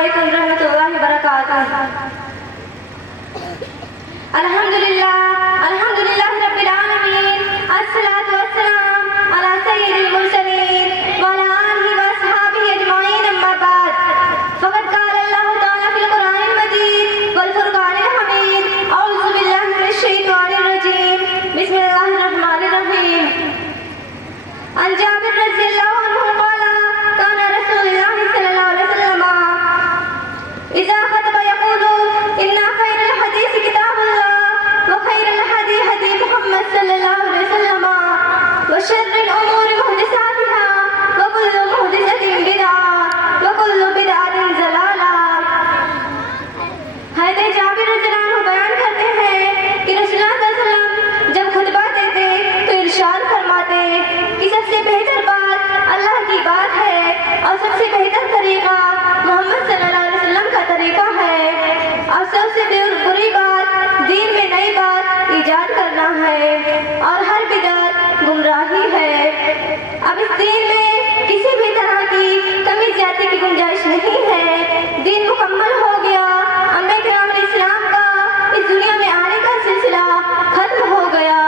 علیکم ورحمۃ اللہ وبرکاتہ۔ الحمدللہ رب العالمین، الصلاۃ والسلام علی سید المرسلین وعلی آلہ واصحابہ اجمعین، اما بعد، فقد قال اللہ تعالی فی القرآن المجید والفرقان الحمید، اعوذ باللہ من الشیطان الرجیم، بسم اللہ الرحمن الرحیم۔ عن جابر رضی اللہ عنہ قال كان رسول الله صلى الله عليه وسلم إذا خطب يقول إن خير الحديث كتاب الله وخير الهدي هدي محمد صلى الله عليه وسلم وشر الأمور محدثاتها وكل محدثة بدعة وكل بدعة ضلالة۔ حضرت جابر رضی اللہ عنہ بیان کرتے ہیں کہ رسول اللہ صلی اللہ علیہ وسلم جب خطبہ دیتے تو ارشاد فرماتے کہ سب سے بہتر بات اللہ کی بات ہے اور سب سے بہتر طریقہ محمد صلی اللہ علیہ وسلم کا طریقہ ہے، اور سب سے بری بات دین میں نئی بات ایجاد کرنا ہے، اور ہر بدعت گمراہی ہے۔ اب اس دین میں کسی بھی طرح کی کمی زیادتی کی گنجائش نہیں ہے، دین مکمل ہو گیا، انبیاء کرام علیہ السلام کا اس دنیا میں آنے کا سلسلہ ختم ہو گیا،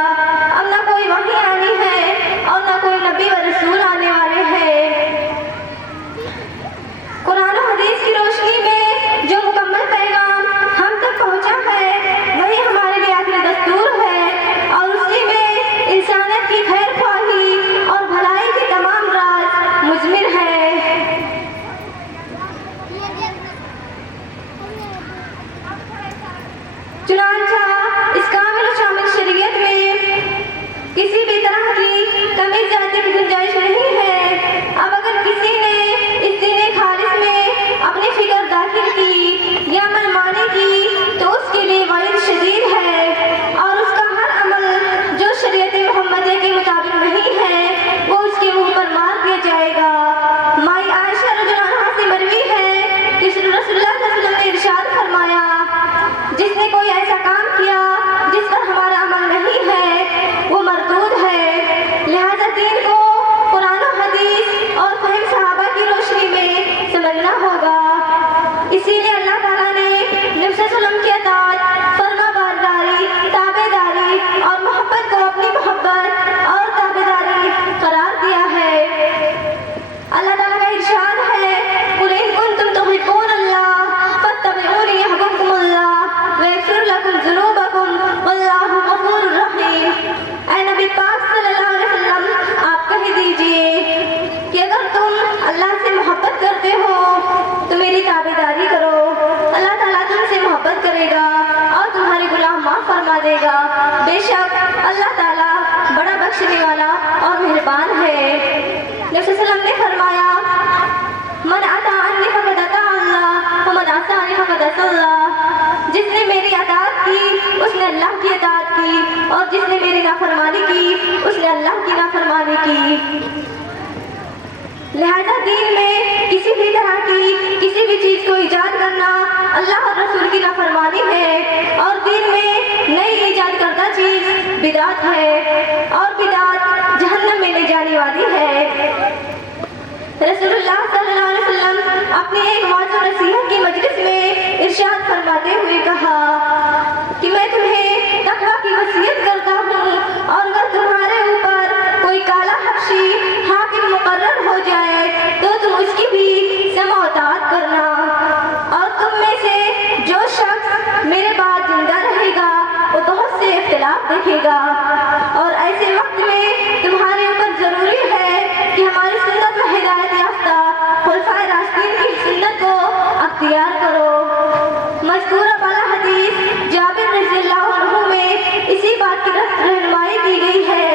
اب نہ کوئی وحی آنی ہے اور نہ کوئی نبی و رسول آنے والے ہیں۔ قرآن و حدیث کی روشنی میں جو مکمل پیغام ہم تک پہنچا ہے وہی ہمارے لیے آخری دستور ہے، اور اسی میں انسانیت کی خیر خواہی اور بھلائی کے تمام راز مضمر ہے۔ چنانچہ اس کامل و شامل شریعت میں کسی بھی طرح کی کمی زیادتی کی گنجائش نہیں ہے۔ اب اگر کسی نے اس دین خالص میں اپنی فکر داخل کی یا منمانی کی تو اس کے لیے وعید شدید ہے، اور اس کا ہر عمل جو شریعت محمدیہ کے مطابق نہیں ہے وہ اس کے منہ پر مار دیا جائے گا۔ مائی عائشہ رضی اللہ عنہا سے مروی ہے کہ رسول اللہ صلی اللہ علیہ وسلم نے ارشاد فرمایا، جس نے کوئی ایسا کام کیا جس پر ہمارا عمل نہیں ہے وہ مردود ہے۔ لہذا دین کو قرآن و حدیث اور فہم صحابہ کی روشنی میں سمجھنا ہوگا۔ اسی لیے اللہ تعالیٰ نے نبی صلی اللہ علیہ وسلم کی اطاعت، فرما برداری، تابع داری اور محبت کو اپنی محبت اور تابع داری قرار دیا ہے۔ اللہ تعالیٰ کا ارشاد ہے، قُلْ إِن كُنتُمْ تُحِبُّونَ اللَّهَ فَاتَّبِعُونِي يَحْبِبْكُمُ اللَّهُ وَيَغْفِرْ لَكُمْ ذُنُوبَكُمْ وَاللَّهُ غَفُورٌ رَحِيمٌ۔ اے نبی پاک صلی اللہ علیہ وسلم، آپ کہہ دیجئے کہ اگر تم اللہ سے محبت کرتے ہو تو میری تابع داری کرو، اللہ تعالیٰ تم سے محبت کرے گا اور تمہارے گناہ معاف فرما دے گا، بے شک اللہ تعالیٰ بڑا بخشنے والا اور مہربان ہے۔ نبی صلی اللہ علیہ وسلم نے فرمایا، من اطاعنی فقد اطاع اللہ ومن عصانی فقد عصی اللہ۔ جس نے میری اطاعت کی اس نے اللہ کی اطاعت کی، اور جس نے میری نافرمانی کی اس نے اللہ کی نافرمانی کی۔ لہذا دین میں کسی بھی طرح کی کسی بھی چیز کو ایجاد کرنا اللہ اور رسول کی نافرمانی ہے، اور دین میں نئی ایجاد کردہ چیز بدعت ہے، اور بدعت جہنم میں لے جانے والی ہے۔ رسول اللہ صلی اللہ علیہ وسلم اپنی ایک واعظ و نصیحت کی مجلس میں ارشاد فرماتے ہوئے کہا کہ میں تمہیں تقویٰ کی وصیت کرتا ہوں، اور اگر تمہارے اوپر کوئی کالا حبشی حاکم مقرر ہو جائے تو تم اس کی بھی سمع و اطاعت کرنا، اور تم میں سے جو شخص میرے بعد زندہ رہے گا وہ بہت سے اختلاف دیکھے گا، اور ایسے وقت میں تمہارے اوپر ضروری ہے کہ ہماری سنت میں ہدایت یافتہ خلفائے راشدین کی سنت کو اختیار کرو۔ مذکورہ بالا حدیث جابر رضی اللہ عنہ میں اسی بات کی رہنمائی کی گئی ہے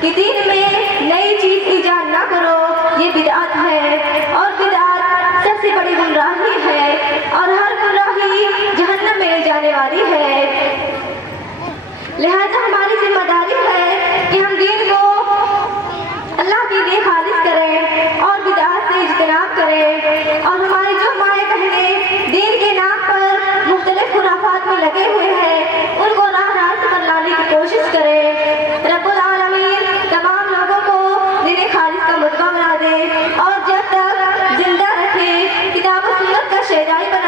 کہ دین میں نئی چیز ایجاد نہ کرو، یہ بدعت ہے، اور بدعت سب سے بڑی گمراہی ہے، اور ہر گمراہی جہنم میں لے جانے والی ہے۔ لہذا ہماری ذمہ داری ہے کہ ہم دین کو اللہ کے لیے خالص کریں اور بدعات سے اجتناب کریں، اور ہماری جو مائیں بہنیں دین کے نام پر مختلف خرافات میں لگے ہوئے ہیں ان کو راہ راست پر لانے کی کوشش کریں۔ رب العالمین تمام لوگوں کو دین خالص کا متبع بنا دے، اور جب تک زندہ رکھے کتاب و سنت کا شہدائی پر